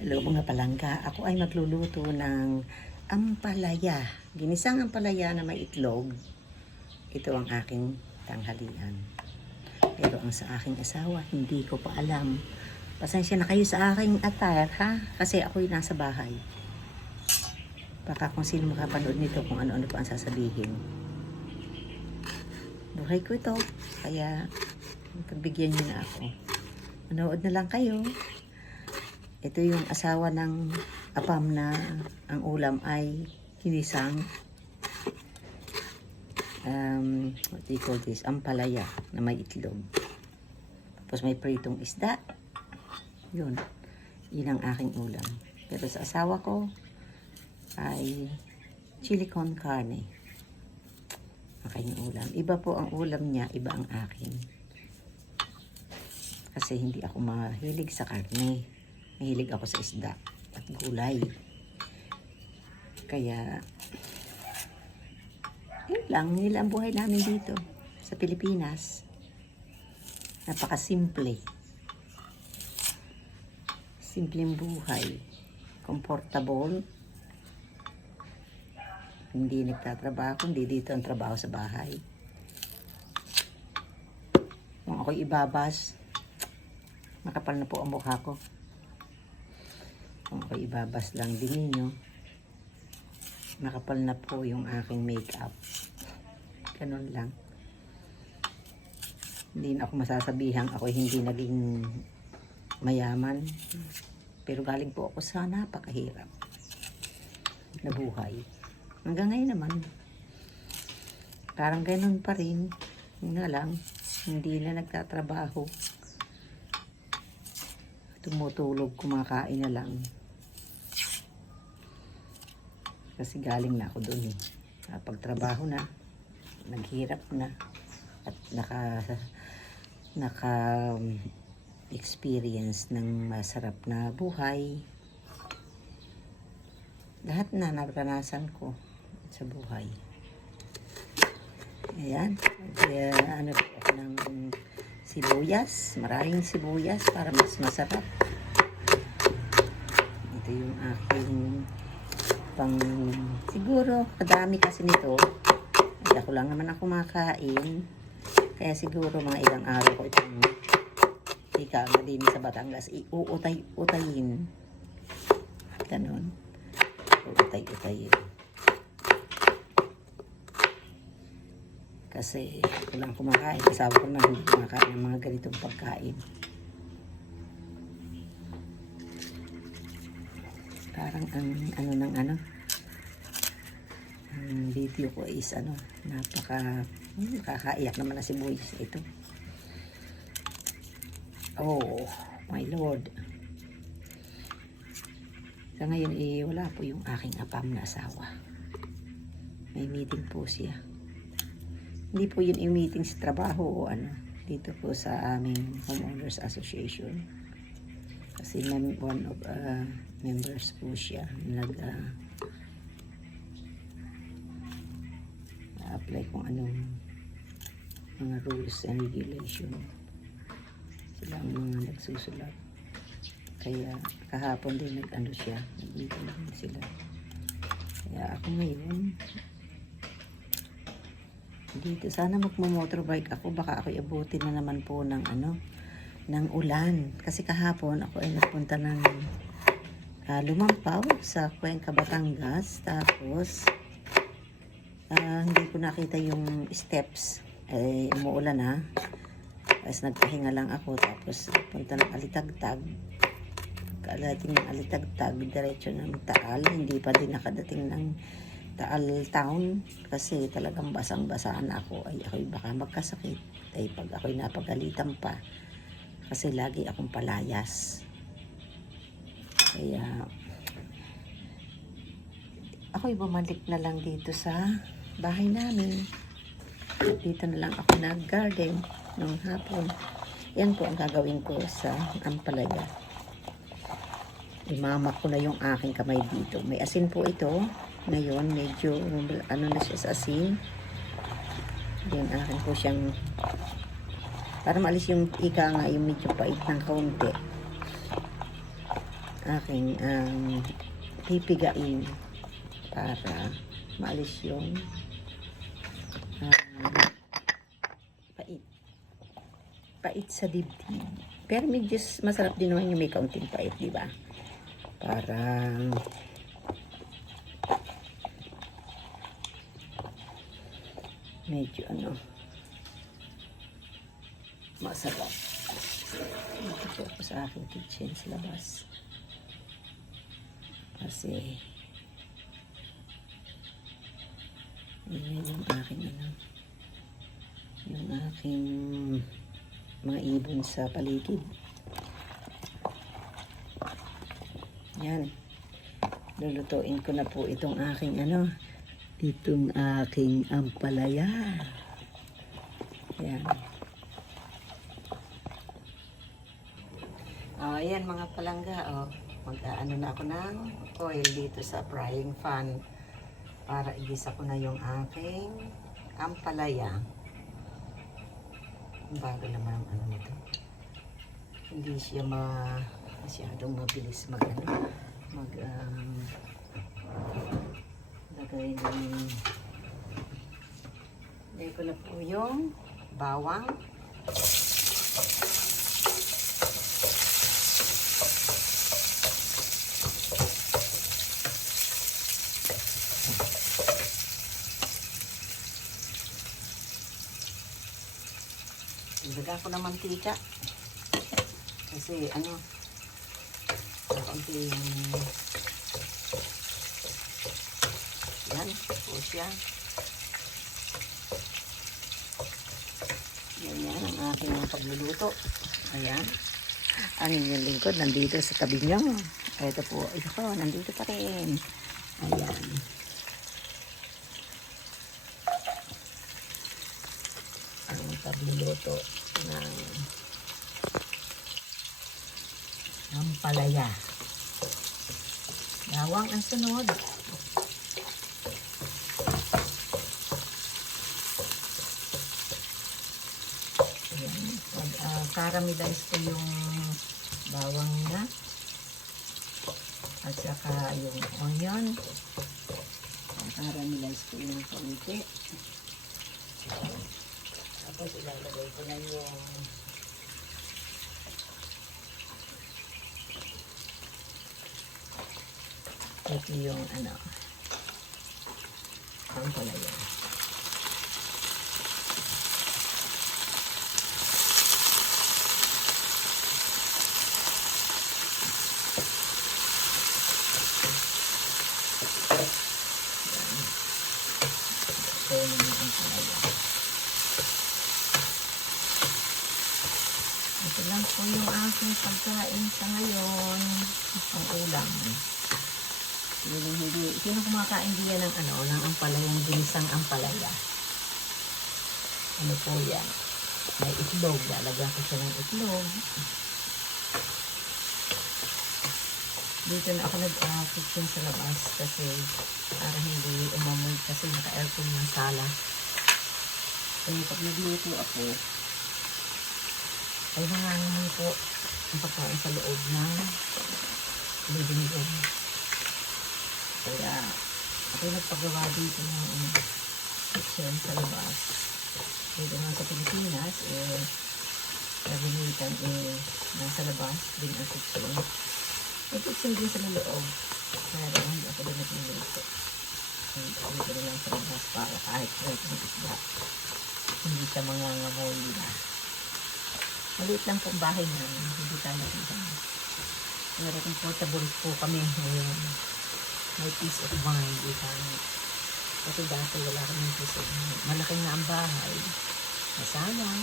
Hello mga palangga, ako ay magluluto ng ampalaya. Ginisang ampalaya na may itlog. Ito ang aking tanghalian. Pero ang sa aking asawa, hindi ko pa alam. Pasensya na kayo sa aking attire ha, kasi ako'y nasa bahay. Baka kung sino makapanood nito, kung ano-ano pa ang sasabihin. Buhay ko ito, kaya pagbigyan niyo na ako. Manood na lang kayo. Ito yung asawa ng apam na ang ulam ay ginisang what do you call this? Ampalaya na may itlog. Tapos may pritong isda. Yun ang aking ulam. Pero sa asawa ko ay chili con carne. Ang kanyang ulam. Iba po ang ulam niya, iba ang akin. Kasi hindi ako mahilig sa karne. Mahilig ako sa isda at gulay. Kaya, yun lang buhay namin dito sa Pilipinas. Napakasimple. Simpleng buhay. Comfortable. Hindi nagtatrabaho, hindi dito ang trabaho sa bahay. Kung ako'y ibabas, makapal na po ang mukha ko. Kung ako ibabas lang din ninyo, nakapal na po yung aking makeup. Ganun lang. Hindi na ako masasabihang ako hindi naging mayaman. Pero galing po ako sa napakahirap na buhay. Hanggang ngayon naman, parang ganun pa rin. Yun nga lang, hindi na nagtatrabaho. Tumutulog, kumakain na lang. Kasi galing na ako doon eh. Pagtrabaho na, naghirap na, at naka experience ng masarap na buhay. Lahat na naranasan ko sa buhay. Ayan. Kaya ano ako ng sibuyas, maraming sibuyas para mas masarap. Ito yung aking siguro kadami kasi nito. Hindi ako lang naman ako makain. Kaya siguro mga ilang araw ko itong ika nga din sa Batangas iuutay-utayin. Ganon. Uutay-utayin. Kasi ako lang kumakain. Kasama ko na hindi kumakain ng mga ganitong pagkain. Parang ang ang video ko is nakakaiyak naman na sibuyas ito. Oh my lord. Sa ngayon wala po yung aking apam na asawa. May meeting po siya. Hindi po yun yung meeting sa trabaho o dito po sa aming homeowners association. Kasi one of members po siya apply kung anong mga rules and regulation. Sila ang mga nagsusulat. Kaya kahapon din nag-meeting din sila. Kaya ako ngayon dito sana magmo-motorbike ako, baka ako abutin na naman po ng ng ulan. Kasi kahapon ako ay nagpunta ng Lumampaw sa Cuenca, Batangas. Tapos hindi ko nakita yung steps. Umuulan na. Tapos nagpahinga lang ako. Tapos punta ng Alitagtag. Kalating ng Alitagtag, diretso ng Taal. Hindi pa din nakadating ng Taal Town. Kasi talagang basang-basaan ako. Ako'y baka magkasakit. Pag ako'y napagalitan pa. Kasi lagi akong palayas. Kaya ako'y bumalik na lang dito sa bahay namin. Dito na lang ako nag-garden nung hapon. Yan po ang gagawin ko sa ampalaya. Imamak ko na yung aking kamay dito. May asin po ito. Ngayon, medyo na siya sa asin. Yan akin po siyang para maalis yung ika nga, yung medyo pait ng kaunti. aking pipigain para maalis yung pait. Pait sa dibdib. Pero medyo masarap din naman yung may kaunting pait, di ba? Para medyo masarap. Ito po ako sa aking kitchen sa labas. Kasi yun yung aking yung aking mga ibon sa paligid. Yan. Lulutuin ko na po itong aking itong aking ampalaya. Yan. Ayan mga palangga, mag-aano na ako ng oil dito sa frying pan para igisa ko na yung aking ampalaya. Bago naman ang nito. Hindi siya masyadong mabilis lagay ng lagay ko na po yung bawang. Ilagay ko ng mantika kasi kaunti yan, tapos yan ang aking pagluluto. Ayan ang inyong lingkod nandito sa tabi nyo. Ito po, ito nandito pa rin. Ayan ang pagluluto ng ampalaya. Bawang ang sunod. Ayan. Caramelize ko yung bawang na at saka yung onion. Caramelize ko yung kaunti. Tapos ilalagay ko na yung ito yung ampalaya. Ito lang po yung aking pagkain sa ngayon. Ang ulam. Sino kumakain diyan ng ampalayang ginisang ampalaya? Ano po yan? May itlog. Lalagyan ko siya ng itlog. Dito na ako nag-kitchen sa labas kasi para hindi umamoy kasi naka-aircon yung sala. Kaya pag nagluto ako, ay nangangamoy po ang pagkain sa loob ng living room. Kaya ako nagpagawa dito ng kitchen sa labas. Dito nga sa Pilipinas, karamihan nasa labas din ang kitchen. May kitchen din sa loob. Kaya hindi ako din nagluluto. Dito lang sa labas para kahit right ng isda. Hindi siya mangangamoy nila. Maliit lang pong bahay namin. Hindi tayo nakita. Pero comfortable po kami ngayon. May peace of mind. Kasi dati wala kami peace of mind. Malaki nga ang bahay. Masayang.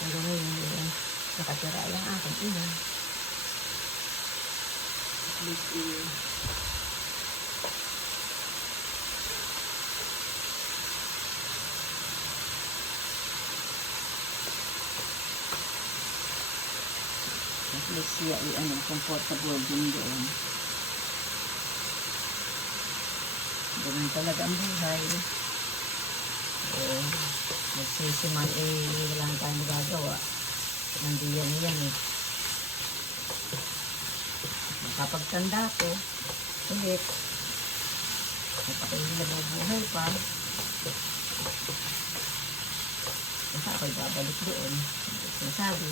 Pero ngayon, nakatira lang aking ina. At least siya comfortable din doon. Ganun talaga ang buhay. Magsisiman wala na tayong magagawa. Nandiyan yan Kapag tanda ko, ulit, at ako'y nabubuhay pa, basta ako'y babalik doon. Hindi ko sinasabi.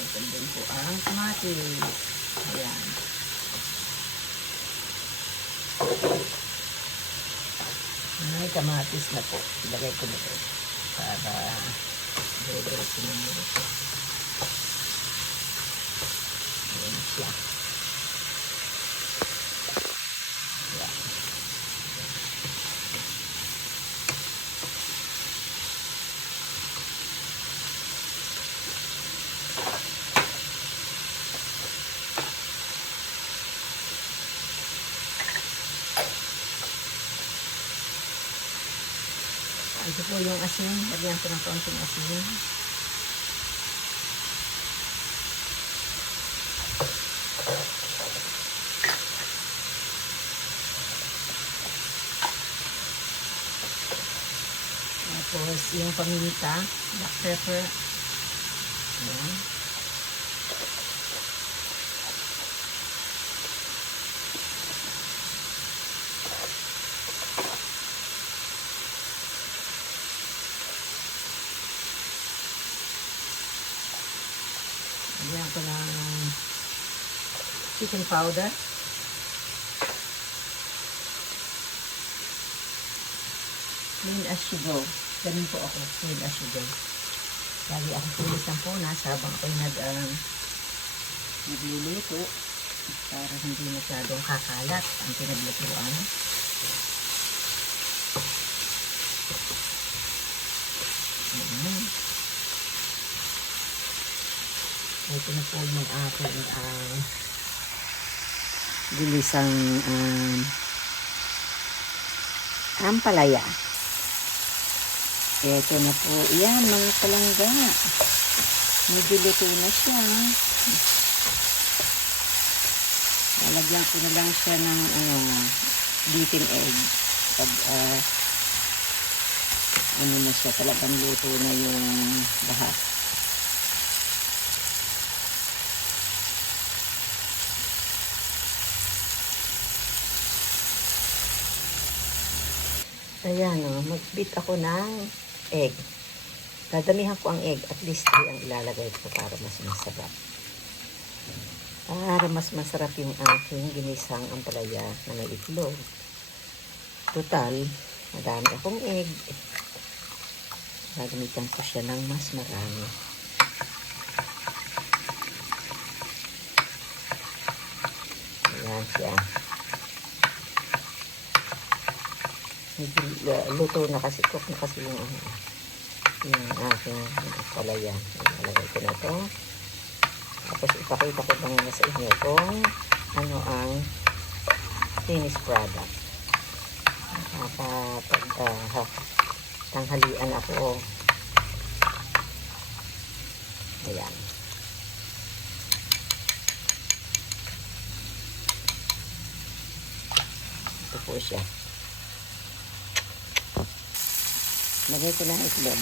Ito din po ang kamatis. Ayan. May kamatis na po. Ilagay ko nito para dire-diretso na nito. Ayan siya. Ayan. Ito po yung asin. Lagyan ko ng konting asin. Tapos yung paminta, black pepper. Ayan. Lagyan ko ng chicken powder. Clean as you go. Ganun po ako. Clean as you go. Lagi akong pulis ng punas habang ako'y nagluluto para hindi masyadong kakalat ang pinaglutuan. Ayan. Ito na po yung aking ginisang ampalaya. Ito na po. Yan, mga palangga. Medyo luto na siya. Lalagyan ko na lang siya ng beaten egg. Pag na siya, talagang luto na yung lahat. Ayan mag-beat ako ng egg. Dadamihan ko ang egg. At least 3 ang ilalagay ko para mas masarap. Para mas masarap yung aking ginisang ampalaya na may itlog. Total, madami akong egg. Gagamitan ko siya ng mas marami. Ayan siya. Luto na kasi, cook na kasi yung aking palaya. Ilalagay ko na ito. Tapos ipakita ko lang na sa inyo kung ano ang finished product. Tanghalian ako. Ayan. Ito po siya. Lagay ko ng itlog.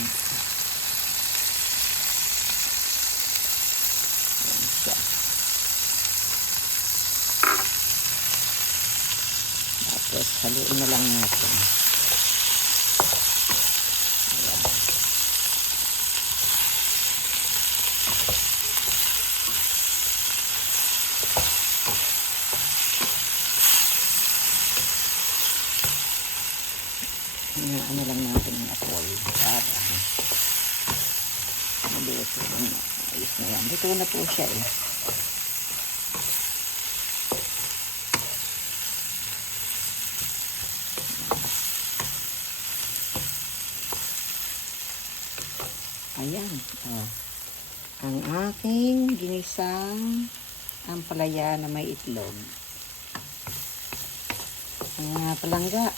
Ayan siya. Tapos haluin na lang natin. Ayan. Ano lang natin yung apoy para maluto na. Ayos na yan. Luto na po siya eh. Ayan. Ang aking ginisang ampalaya na may itlog. Mga palangga.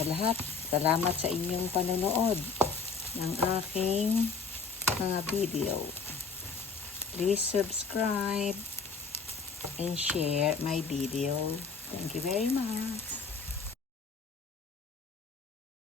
Sa lahat, salamat sa inyong panonood ng aking mga video. Please subscribe and share my video. Thank you very much.